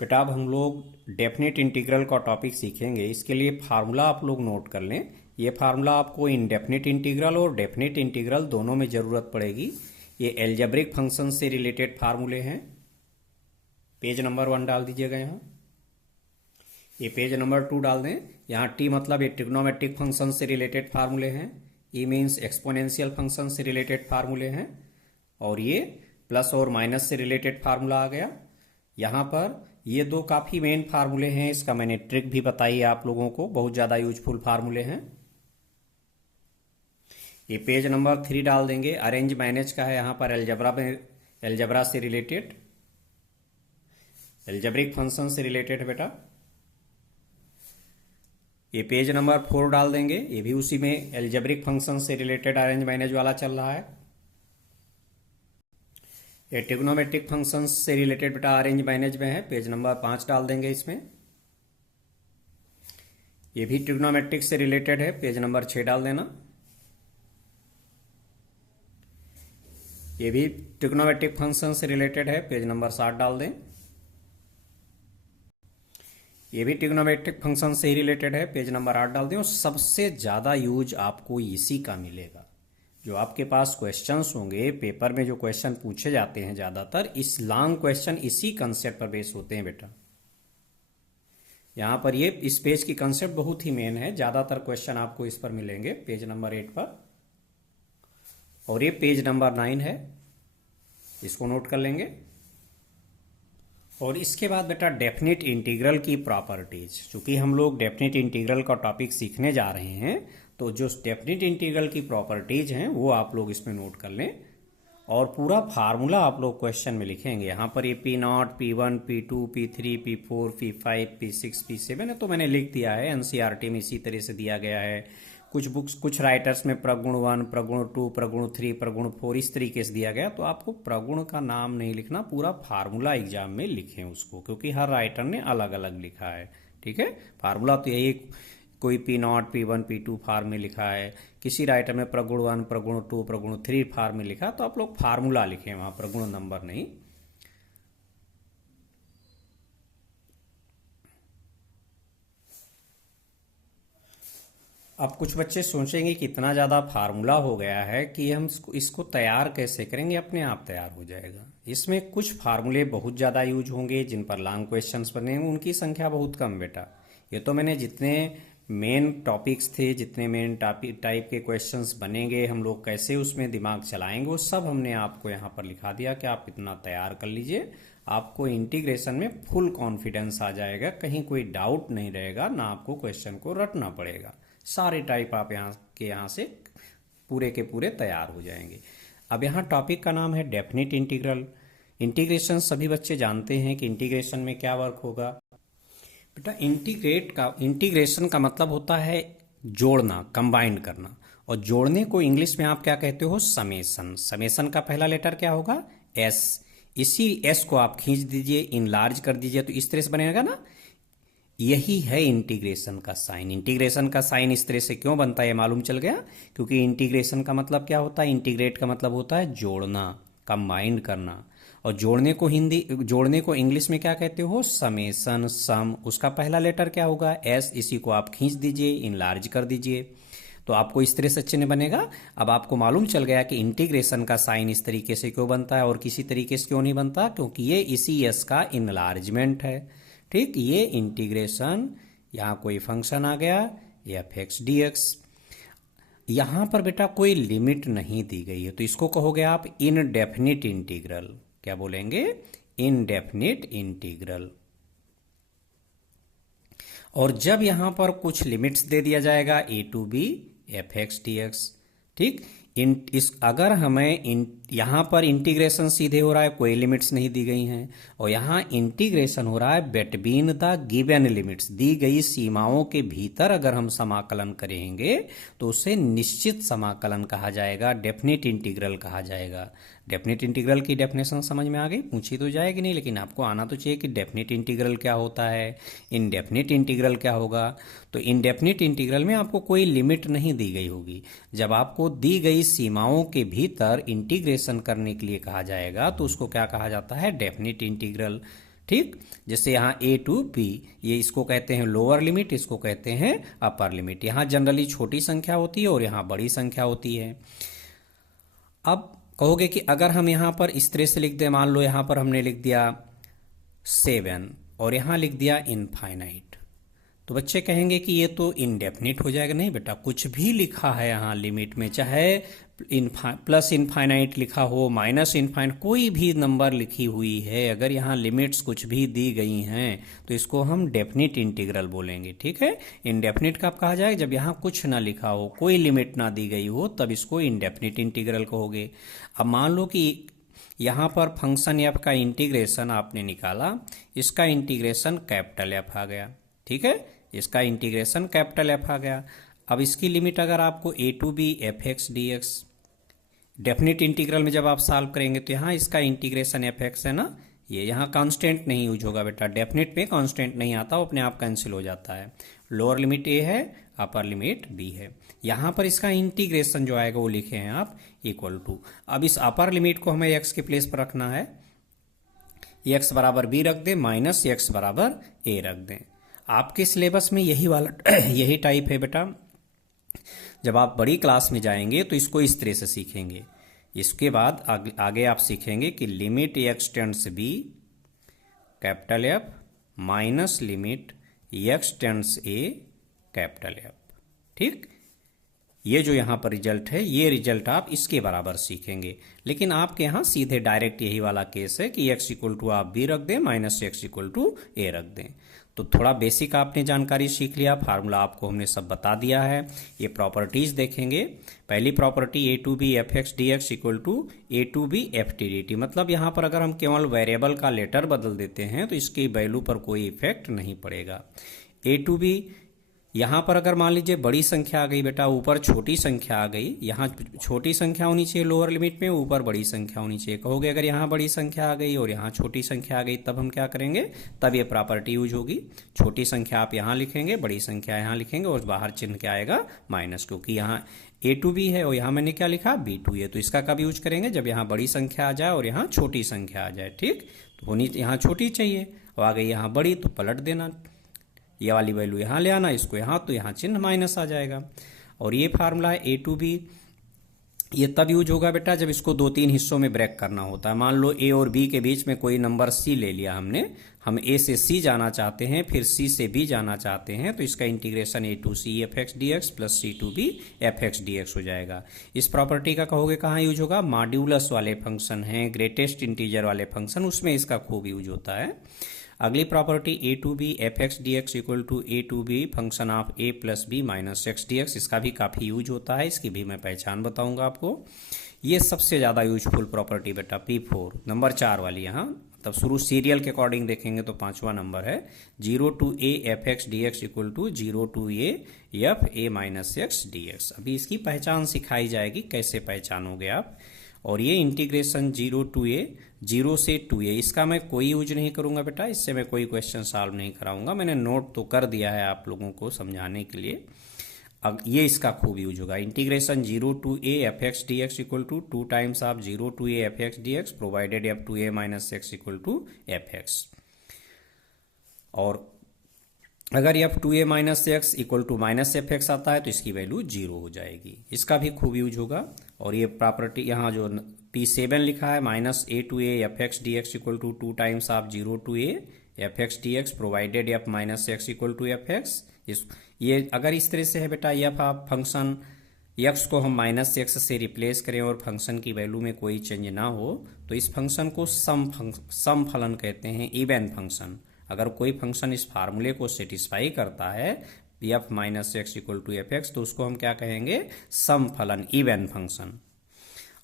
बेटा अब हम लोग डेफिनेट इंटीग्रल का टॉपिक सीखेंगे। इसके लिए फार्मूला आप लोग नोट कर लें। ये फार्मूला आपको इनडेफिनेट इंटीग्रल और डेफिनेट इंटीग्रल दोनों में ज़रूरत पड़ेगी। ये एल्जेब्रिक फंक्शन से रिलेटेड फार्मूले हैं। पेज नंबर 1 डाल दीजिएगा यहाँ। ये पेज नंबर 2 डाल दें। यहाँ टी मतलब ये ट्रिग्नोमेट्रिक फंक्शन से रिलेटेड फार्मूले हैं। ई मीन्स एक्सपोनेंशियल फंक्शन से रिलेटेड फार्मूले हैं। और ये प्लस और माइनस से रिलेटेड फार्मूला आ गया। यहाँ पर ये दो काफ़ी मेन फार्मूले हैं। इसका मैंने ट्रिक भी बताई है आप लोगों को, बहुत ज़्यादा यूजफुल फार्मूले हैं। ये पेज नंबर 3 डाल देंगे। अरेंज मैनेज का है यहाँ पर एल्जबरा से रिलेटेड, एल्जेब्रिक फंक्शन से रिलेटेड है बेटा। ये पेज नंबर 4 डाल देंगे। ये भी उसी में एल्जेब्रिक फंक्शन से रिलेटेड अरेंज मैनेज वाला चल रहा है। ये ट्रिग्नोमेट्रिक फंक्शन से रिलेटेड बेटा अरेंज मैनेज में है। पेज नंबर 5 डाल देंगे इसमें। ये भी ट्रिग्नोमेट्रिक से रिलेटेड है। पेज नंबर 6 डाल देना। ये भी ट्रिग्नोमेट्रिक फंक्शन से रिलेटेड है। पेज नंबर 7 डाल दें। ये भी ट्रिग्नोमेट्रिक फंक्शन से ही रिलेटेड है। पेज नंबर 8 डाल दें। और सबसे ज़्यादा यूज आपको इसी का मिलेगा। जो आपके पास क्वेश्चंस होंगे पेपर में, जो क्वेश्चन पूछे जाते हैं ज़्यादातर, इस लॉन्ग क्वेश्चन इसी कंसेप्ट पर बेस होते हैं बेटा। यहाँ पर ये इस पेज की कंसेप्ट बहुत ही मेन है। ज़्यादातर क्वेश्चन आपको इस पर मिलेंगे, पेज नंबर 8 पर। और ये पेज नंबर 9 है, इसको नोट कर लेंगे। और इसके बाद बेटा डेफिनेट इंटीग्रल की प्रॉपर्टीज। चूंकि हम लोग डेफिनेट इंटीग्रल का टॉपिक सीखने जा रहे हैं, तो जो डेफिनेट इंटीग्रल की प्रॉपर्टीज हैं वो आप लोग इसमें नोट कर लें। और पूरा फार्मूला आप लोग क्वेश्चन में लिखेंगे। यहाँ पर ये P0, P1, P2, P3, P4, P5, P6, P7 है, तो मैंने लिख दिया है। एनसीईआरटी में इसी तरह से दिया गया है। कुछ बुक्स, कुछ राइटर्स में प्रगुण 1, प्रगुण 2, प्रगुण 3, प्रगुण 4 इस तरीके से दिया गया। तो आपको प्रगुण का नाम नहीं लिखना, पूरा फार्मूला एग्जाम में लिखें उसको, क्योंकि हर राइटर ने अलग अलग लिखा है। ठीक है, फार्मूला तो यही, कोई P0, P1, P2 फार्म में लिखा है, किसी राइटर में प्रगुण 1, प्रगुण 2, प्रगुण 3 फार्म में लिखा। तो आप लोग फार्मूला लिखें वहाँ, प्रगुण नंबर नहीं। अब कुछ बच्चे सोचेंगे कि इतना ज़्यादा फार्मूला हो गया है कि हम इसको तैयार कैसे करेंगे, अपने आप तैयार हो जाएगा। इसमें कुछ फार्मूले बहुत ज़्यादा यूज होंगे, जिन पर लॉन्ग क्वेश्चंस बनेंगे, उनकी संख्या बहुत कम बेटा। ये तो मैंने जितने मेन टॉपिक्स थे, जितने मेन टाइप के क्वेश्चंस बनेंगे, हम लोग कैसे उसमें दिमाग चलाएंगे, वो सब हमने आपको यहाँ पर लिखा दिया कि आप इतना तैयार कर लीजिए। आपको इंटीग्रेशन में फुल कॉन्फिडेंस आ जाएगा, कहीं कोई डाउट नहीं रहेगा, ना आपको क्वेश्चन को रटना पड़ेगा। सारे टाइप आप यहाँ से पूरे के पूरे तैयार हो जाएंगे। अब यहाँ टॉपिक का नाम है डेफिनेट इंटीग्रल। इंटीग्रेशन सभी बच्चे जानते हैं कि इंटीग्रेशन में क्या वर्क होगा बेटा। इंटीग्रेशन का मतलब होता है जोड़ना, कंबाइन करना। और जोड़ने को इंग्लिश में आप क्या कहते हो? समेशन। समेशन का पहला लेटर क्या होगा? एस। इसी एस को आप खींच दीजिए, इनलार्ज कर दीजिए, तो इस तरह से बनेगा ना। यही है इंटीग्रेशन का साइन। इंटीग्रेशन का साइन इस तरह से क्यों बनता है ये मालूम चल गया? क्योंकि इंटीग्रेशन का मतलब क्या होता है? इंटीग्रेट का मतलब होता है जोड़ना, कंबाइन करना। और जोड़ने को इंग्लिश में क्या कहते हो? समेशन, सम। उसका पहला लेटर क्या होगा? एस। इसी को आप खींच दीजिए, इनलार्ज कर दीजिए, तो आपको इस तरह से चिन्ह बनेगा। अब आपको मालूम चल गया कि इंटीग्रेशन का साइन इस तरीके से क्यों बनता है और किसी तरीके से क्यों नहीं बनता, क्योंकि ये इसी एस का इनलार्जमेंट है। ठीक, ये इंटीग्रेशन, यहाँ कोई फंक्शन आ गया f(x) dx। यहाँ पर बेटा कोई लिमिट नहीं दी गई है, तो इसको कहोगे आप इनडेफिनिट इंटीग्रल। क्या बोलेंगे? Indefinite integral. और जब यहां पर कुछ लिमिट्स दे दिया जाएगा a to b f(x) dx। ठीक, अगर हमें यहां पर इंटीग्रेशन सीधे हो रहा है, कोई लिमिट्स नहीं दी गई हैं, और यहां इंटीग्रेशन हो रहा है बिटवीन द गिवन लिमिट्स, दी गई सीमाओं के भीतर अगर हम समाकलन करेंगे तो उसे निश्चित समाकलन कहा जाएगा, डेफिनेट इंटीग्रल कहा जाएगा। डेफिनेट इंटीग्रल की डेफिनेशन समझ में आ गई? पूछी तो जाएगी नहीं, लेकिन आपको आना तो चाहिए कि डेफिनेट इंटीग्रल क्या होता है, इनडेफिनेट इंटीग्रल क्या होगा। तो इनडेफिनेट इंटीग्रल में आपको कोई लिमिट नहीं दी गई होगी। जब आपको दी गई सीमाओं के भीतर इंटीग्रेशन करने के लिए कहा जाएगा तो उसको क्या कहा जाता है? Definite integral. ठीक। जैसे यहाँ ए टू बी, ये इसको कहते हैं लोअर लिमिट, इसको कहते हैं अपर लिमिट। यहाँ जनरली छोटी संख्या होती है और यहाँ बड़ी संख्या होती है। अब कहोगे कि अगर हम यहाँ पर इस तरह से लिख दें, मान लो यहाँ पर हमने लिख दिया 7 और यहाँ लिख दिया इनफाइनाइट, तो बच्चे कहेंगे कि ये तो इनडेफिनिट हो जाएगा। नहीं बेटा, कुछ भी लिखा है यहाँ लिमिट में, चाहे प्लस इनफाइनाइट लिखा हो, माइनस इनफाइनाइट, कोई भी नंबर लिखी हुई है, अगर यहाँ लिमिट्स कुछ भी दी गई हैं तो इसको हम डेफिनिट इंटीग्रल बोलेंगे। ठीक है। इनडेफिनिट कब कहा जाएगा? जब यहाँ कुछ ना लिखा हो, कोई लिमिट ना दी गई हो, तब इसको इनडेफिनिट इंटीग्रल कहोगे। अब मान लो कि यहाँ पर फंक्शन एफ का इंटीग्रेशन आपने निकाला, इसका इंटीग्रेशन कैपिटल एफ आ गया। ठीक है, इसका इंटीग्रेशन कैपिटल एफ आ गया। अब इसकी लिमिट अगर आपको A to B F X D X, definite integral में जब आप सॉल्व करेंगे तो यहाँ इसका इंटीग्रेशन एफ एक्स है ना, ये यहाँ कांस्टेंट नहीं यूज होगा बेटा, डेफिनिट में कांस्टेंट नहीं आता, वो अपने आप कैंसिल हो जाता है। लोअर लिमिट ए है, अपर लिमिट बी है। यहाँ पर इसका इंटीग्रेशन जो आएगा वो लिखे हैं आप इक्वल टू, अब इस अपर लिमिट को हमें एक्स के प्लेस पर रखना है, एक्स बराबर बी रख दें, माइनस एक्स बराबर ए रख दें। आपके सिलेबस में यही वाला यही टाइप है बेटा। जब आप बड़ी क्लास में जाएंगे तो इसको इस तरह से सीखेंगे। इसके बाद आगे आप सीखेंगे कि limit X tends B capital F minus limit X tends A capital F. ठीक, ये जो यहाँ पर रिजल्ट है, ये रिजल्ट आप इसके बराबर सीखेंगे। लेकिन आपके यहाँ सीधे डायरेक्ट यही वाला केस है कि x इक्वल टू आप b रख दें, माइनस एक्स इक्वल टू ए रख दें। तो थोड़ा बेसिक आपने जानकारी सीख लिया, फार्मूला आपको हमने सब बता दिया है। ये प्रॉपर्टीज देखेंगे। पहली property A to B F X D X equal to A to B F T D T, मतलब यहाँ पर अगर हम केवल वेरिएबल का लेटर बदल देते हैं तो इसकी वैल्यू पर कोई इफेक्ट नहीं पड़ेगा। ए टू बी, यहाँ पर अगर मान लीजिए बड़ी संख्या आ गई बेटा, ऊपर छोटी संख्या आ गई, यहाँ छोटी संख्या होनी चाहिए लोअर लिमिट में, ऊपर बड़ी संख्या होनी चाहिए। कहोगे अगर यहाँ बड़ी संख्या आ गई और यहाँ छोटी संख्या आ गई, तब हम क्या करेंगे? तब ये प्रॉपर्टी यूज होगी। छोटी संख्या आप यहाँ लिखेंगे, बड़ी संख्या यहाँ लिखेंगे और बाहर चिन्ह क्या आएगा? माइनस, क्योंकि यहाँ ए टू बी है और यहाँ मैंने क्या लिखा? बी टू है। तो इसका कब यूज करेंगे? जब यहाँ बड़ी संख्या आ जाए और यहाँ छोटी संख्या आ जाए। ठीक, तो होनी यहाँ छोटी चाहिए और आ गई यहाँ बड़ी, तो पलट देना, ये वाली वैल्यू यहाँ ले आना, इसको यहाँ, तो यहाँ चिन्ह माइनस आ जाएगा। और ये फार्मूला है ए टू बी, ये तब यूज होगा बेटा जब इसको 2-3 हिस्सों में ब्रेक करना होता है। मान लो ए और बी के बीच में कोई नंबर सी ले लिया हमने, हम ए से सी जाना चाहते हैं, फिर सी से बी जाना चाहते हैं, तो इसका integration A to C F X D X plus C to B F X D X हो जाएगा। इस प्रॉपर्टी का कहोगे कहाँ यूज होगा? मॉड्यूलस वाले फंक्शन हैं, ग्रेटेस्ट इंटीजर वाले फंक्शन, उसमें इसका खूब यूज होता है। अगली property A to B F X D X equal to A to B function of A plus B minus X D X, इसका भी काफ़ी यूज होता है, इसकी भी मैं पहचान बताऊंगा आपको। ये सबसे ज़्यादा यूजफुल प्रॉपर्टी बेटा P4 नंबर 4 वाली, यहाँ तब शुरू सीरियल के अकॉर्डिंग देखेंगे तो 5वां नंबर है 0 to A F X D X equal to 0 to A F A minus X D X. अभी इसकी पहचान सिखाई जाएगी, कैसे पहचानोगे आप। और ये इंटीग्रेशन 0 टू ए 0 से 2a, इसका मैं कोई यूज नहीं करूंगा बेटा, इससे मैं कोई क्वेश्चन सॉल्व नहीं कराऊंगा, मैंने नोट तो कर दिया है आप लोगों को समझाने के लिए। अब ये इसका खूब यूज होगा। Integration 0 to A F X D X equal to 2 times of 0 to A F X D X provided F to A minus X equal to F X. और अगर F to A minus X equal to minus F X आता है तो इसकी value 0 हो जाएगी, इसका भी खूब यूज होगा। और ये प्रॉपर्टी यहाँ जो P7 लिखा है minus A to A F X D X equal to 2 times of 0 to A F X D X provided F minus X equal to F X. ये अगर इस तरह से है बेटा, एफ आप फंक्शन एक्स को हम माइनस एक्स से रिप्लेस करें और फंक्शन की वैल्यू में कोई चेंज ना हो, तो इस फंक्शन को सम फलन कहते हैं, इवन फंक्शन। अगर कोई फंक्शन इस फार्मूले को सेटिस्फाई करता है F minus X equal to F X, तो उसको हम क्या कहेंगे? सम फलन, इवन फंक्शन।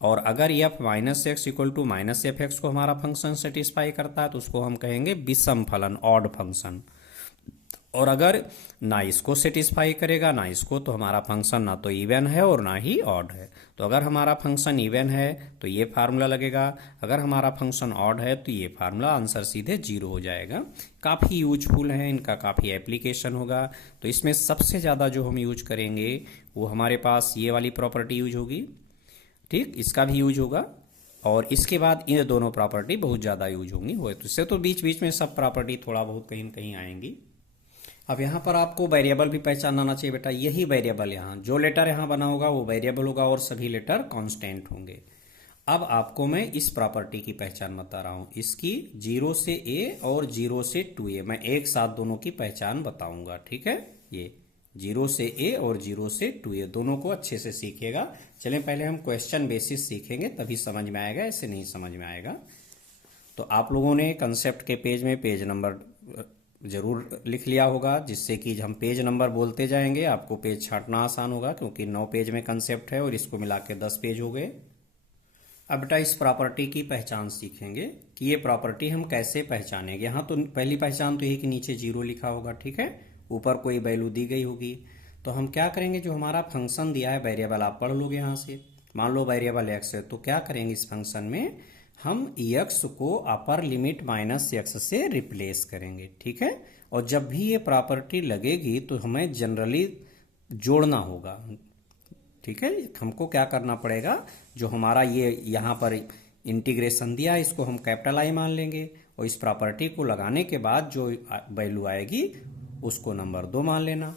और अगर F minus X equal to minus F X को हमारा फंक्शन सेटिस्फाई करता है तो उसको हम कहेंगे विषम फलन, ऑड फंक्शन। और अगर ना इसको सेटिस्फाई करेगा ना इसको, तो हमारा फंक्शन ना तो इवन है और ना ही ऑड है। तो अगर हमारा फंक्शन इवन है तो ये फार्मूला लगेगा, अगर हमारा फंक्शन ऑड है तो ये फार्मूला, आंसर सीधे 0 हो जाएगा। काफ़ी यूजफुल है, इनका काफ़ी एप्लीकेशन होगा। तो इसमें सबसे ज़्यादा जो हम यूज करेंगे वो हमारे पास ये वाली प्रॉपर्टी यूज होगी। ठीक, इसका भी यूज होगा। और इसके बाद ये दोनों प्रॉपर्टी बहुत ज़्यादा यूज होंगी, वो तो इससे तो बीच बीच में सब प्रॉपर्टी थोड़ा बहुत कहीं न कहीं आएंगी। अब यहाँ पर आपको वेरिएबल भी पहचान आना चाहिए बेटा, यही वेरिएबल यहाँ जो लेटर यहाँ बना होगा वो वेरिएबल होगा और सभी लेटर कांस्टेंट होंगे। अब आपको मैं इस प्रॉपर्टी की पहचान बता रहा हूँ, इसकी 0 से a और 0 से 2a, मैं एक साथ दोनों की पहचान बताऊंगा, ठीक है। ये 0 से a और 0 से 2a दोनों को अच्छे से सीखिएगा। चलें पहले हम क्वेश्चन बेसिस सीखेंगे, तभी समझ में आएगा, ऐसे नहीं समझ में आएगा। तो आप लोगों ने कंसेप्ट के पेज में पेज नंबर जरूर लिख लिया होगा, जिससे कि हम पेज नंबर बोलते जाएंगे, आपको पेज छांटना आसान होगा, क्योंकि 9 पेज में कंसेप्ट है और इसको मिला के 10 पेज हो गए। अब बेटा इस प्रॉपर्टी की पहचान सीखेंगे कि ये प्रॉपर्टी हम कैसे पहचानेंगे। यहाँ तो पहली पहचान तो यही कि नीचे 0 लिखा होगा, ठीक है, ऊपर कोई वैल्यू दी गई होगी। तो हम क्या करेंगे, जो हमारा फंक्शन दिया है वेरिएबल आप पढ़ लोगे यहाँ से, मान लो वेरिएबल x है, तो क्या करेंगे इस फंक्शन में हम x को अपर लिमिट -x से रिप्लेस करेंगे, ठीक है। और जब भी ये प्रॉपर्टी लगेगी तो हमें जनरली जोड़ना होगा, ठीक है। हमको क्या करना पड़ेगा, जो हमारा ये यहाँ पर इंटीग्रेशन दिया है इसको हम कैपिटल I मान लेंगे और इस प्रॉपर्टी को लगाने के बाद जो वैल्यू आएगी उसको नंबर 2 मान लेना।